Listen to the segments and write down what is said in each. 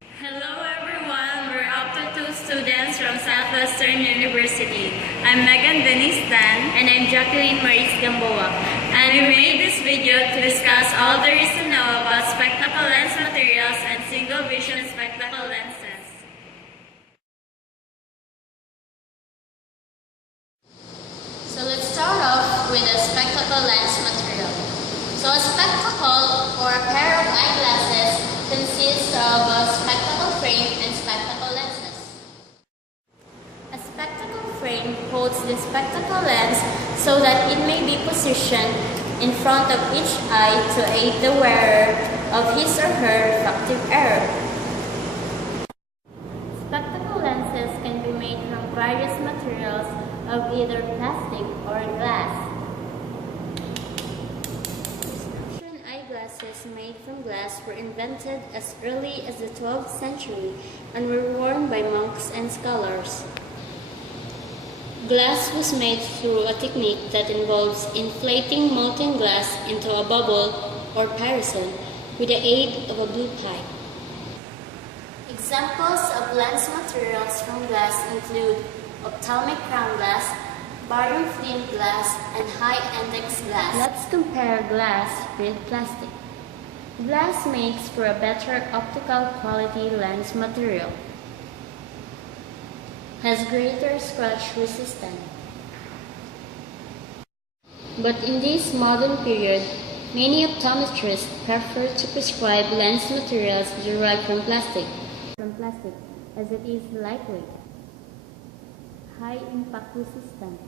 Hello everyone, we're AppOptics students from Southwestern University. I'm Megan Denise Tan and I'm Jacqueline Maurice Gamboa. And we made this video to discuss all there is to know about spectacle lens materials and single vision spectacle lenses. So let's start off with a spectacle lens material. So a spectacle or a pair of eyeglasses consists of a spectacle frame and spectacle lenses. A spectacle frame holds the spectacle lens so that it may be positioned in front of each eye to aid the wearer of his or her refractive error. Spectacle lenses can be made from various materials of either plastic or glass. Prescription eyeglasses made from glass were invented as early as the 12th century and were worn by monks and scholars. Glass was made through a technique that involves inflating molten glass into a bubble or parison with the aid of a blue pipe. Examples of lens materials from glass include ophthalmic crown glass, barium flint glass, and high-index glass. Let's compare glass with plastic. Glass makes for a better optical quality lens material. Has greater scratch resistance. But in this modern period, many optometrists prefer to prescribe lens materials derived from plastic as it is lightweight, high impact resistant,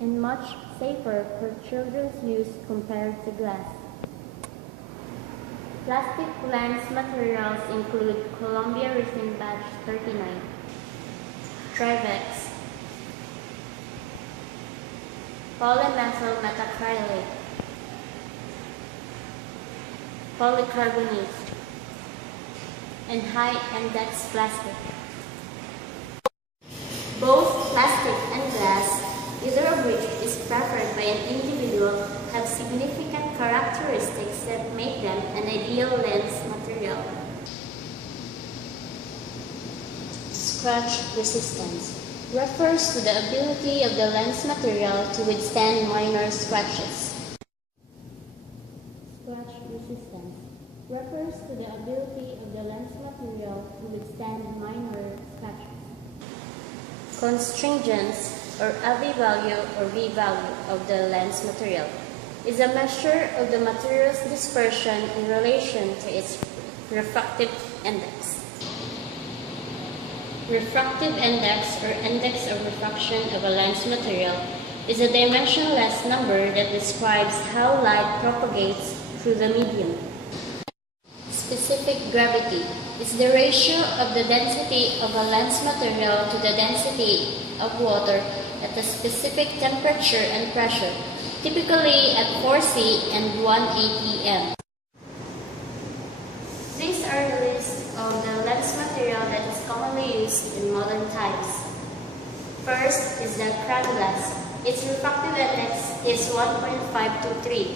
and much safer for children's use compared to glass. Plastic lens materials include Columbia resin batch 39, Trivex, polymethyl methacrylate, polycarbonate, and high-index plastic. Both plastic and glass, either of which is preferred by an individual, have significant characteristics that make them an ideal lens material. Scratch resistance refers to the ability of the lens material to withstand minor scratches. Scratch resistance refers to the ability of the lens material to withstand minor scratches. Constringence, or LV value or V value of the lens material, is a measure of the material's dispersion in relation to its refractive index. Refractive index, or index of refraction of a lens material, is a dimensionless number that describes how light propagates through the medium. Specific gravity is the ratio of the density of a lens material to the density of water at a specific temperature and pressure, typically at 4 C and 1 atm. These are the list of the lens material that is commonly used in modern times. First is the crown glass. Its refractive index is 1.523.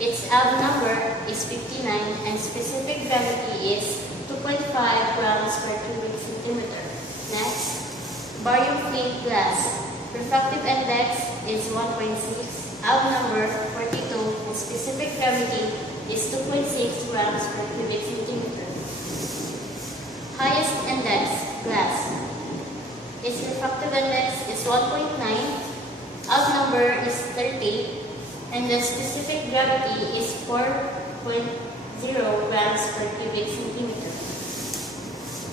Its Ab number is 59 and specific gravity is 2.5 grams per cubic centimeter. Next, barium flint glass. Refractive index is 1.6, Ab number 42, and specific gravity is 2.6 grams per cubic centimeter. Highest index glass. Its refractive index is 1.9, Ab number is 30, and the specific gravity is 4.0 grams per cubic centimeter.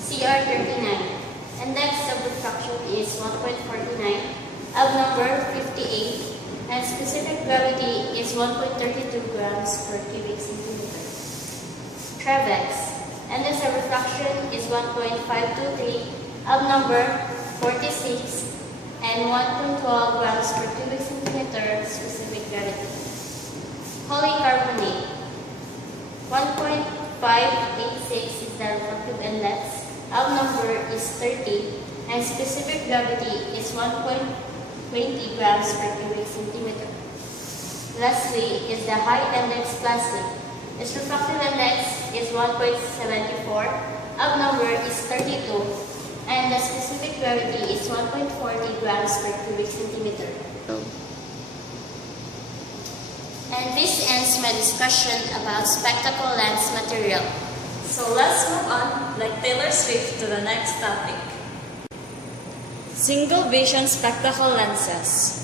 CR39. Index of refraction is 1.49, Ab number 58, and specific gravity is 1.32 grams per cubic centimeter. Trivex. Index of refraction is 1.523, Ab number 46, and 1.12 grams per cubic centimeter specific gravity. Polycarbonate. 1.586 is the refractive index, Ab number is 30, and specific gravity is 1.20 grams per cubic centimeter. Lastly is the high index plastic. Its refractive index is 1.74, odd number is 32, and the specific gravity is 1.40 grams per cubic centimeter. And this ends my discussion about spectacle lens material. So let's move on, like Taylor Swift, to the next topic. Single vision spectacle lenses.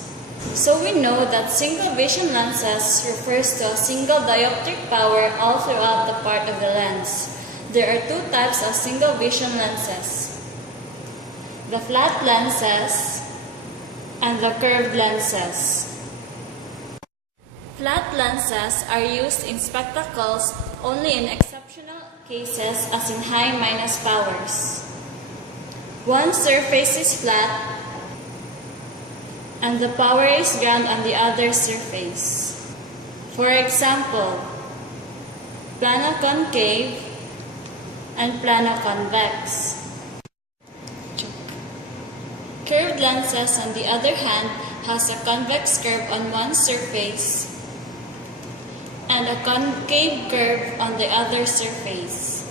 So we know that single vision lenses refers to a single dioptric power all throughout the part of the lens. There are two types of single vision lenses: the flat lenses and the curved lenses. Flat lenses are used in spectacles only in exceptional cases, as in high minus powers. One surface is flat and the power is ground on the other surface. For example, plano-concave and plano-convex. Curved lenses, on the other hand, has a convex curve on one surface and a concave curve on the other surface.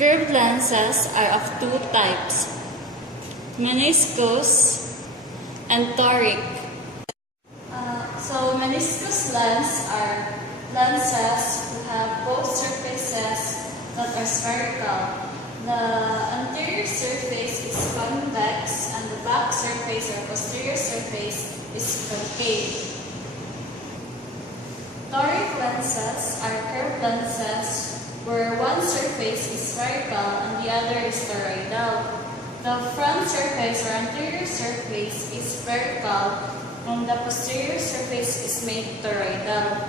Curved lenses are of two types: meniscus and toric. So meniscus lens are lenses who have both surfaces that are spherical. The anterior surface is convex and the back surface or posterior surface is concave. Toric lenses are curved lenses where one surface is spherical and the other is toroidal. The front surface or anterior surface is spherical and the posterior surface is made toroidal.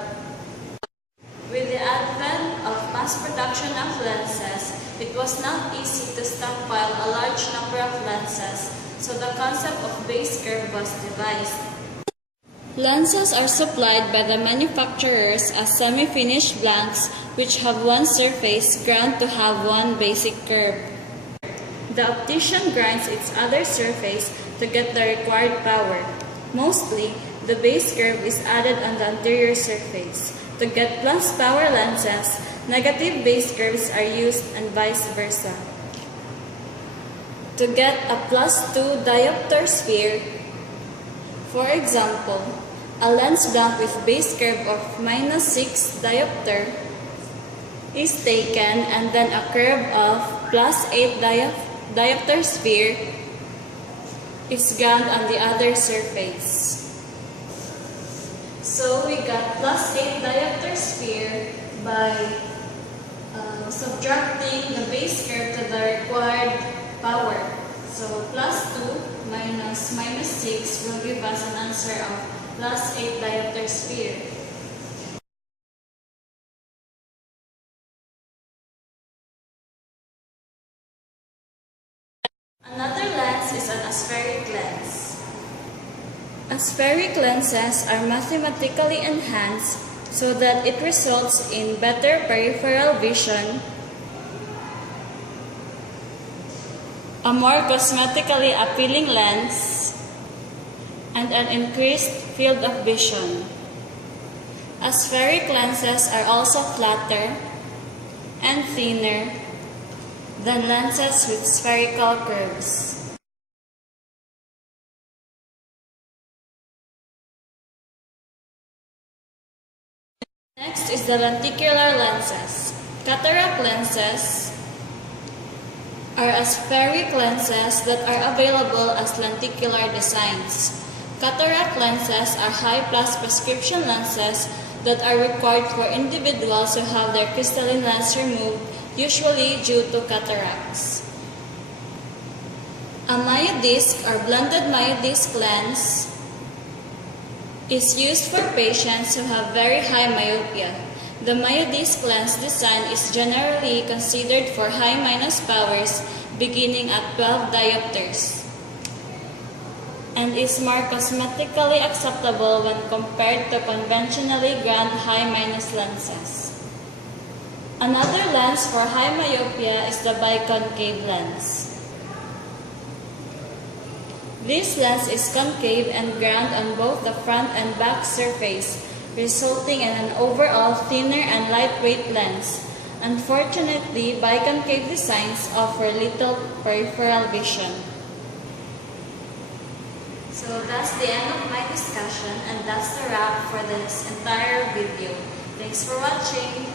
With the advent of mass production of lenses, it was not easy to stockpile a large number of lenses, so the concept of base curve was devised. Lenses are supplied by the manufacturers as semi-finished blanks which have one surface ground to have one basic curve. The optician grinds its other surface to get the required power. Mostly, the base curve is added on the anterior surface. To get plus power lenses, negative base curves are used and vice versa. To get a +2 diopter sphere, for example, a lens blank with base curve of -6 diopter is taken and then a curve of +8 diopter sphere is ground on the other surface. So we got +8 diopter sphere by subtracting the base curve to the required power. So +2 minus -6 will give us an answer of +8 diopter sphere. Another lens is an aspheric lens. Aspheric lenses are mathematically enhanced so that it results in better peripheral vision, a more cosmetically appealing lens, and an increased field of vision. Aspheric lenses are also flatter and thinner than lenses with spherical curves. Next is the lenticular lenses. Cataract lenses are aspheric lenses that are available as lenticular designs. Cataract lenses are high-plus prescription lenses that are required for individuals who have their crystalline lens removed, usually due to cataracts. A myodisc or blended myodisc lens is used for patients who have very high myopia. The myodisc lens design is generally considered for high minus powers beginning at 12 diopters and is more cosmetically acceptable when compared to conventionally ground high minus lenses. Another lens for high myopia is the biconcave lens. This lens is concave and ground on both the front and back surface resulting in an overall thinner and lightweight lens. Unfortunately, biconcave designs offer little peripheral vision. So that's the end of my discussion, and that's the wrap for this entire video. Thanks for watching.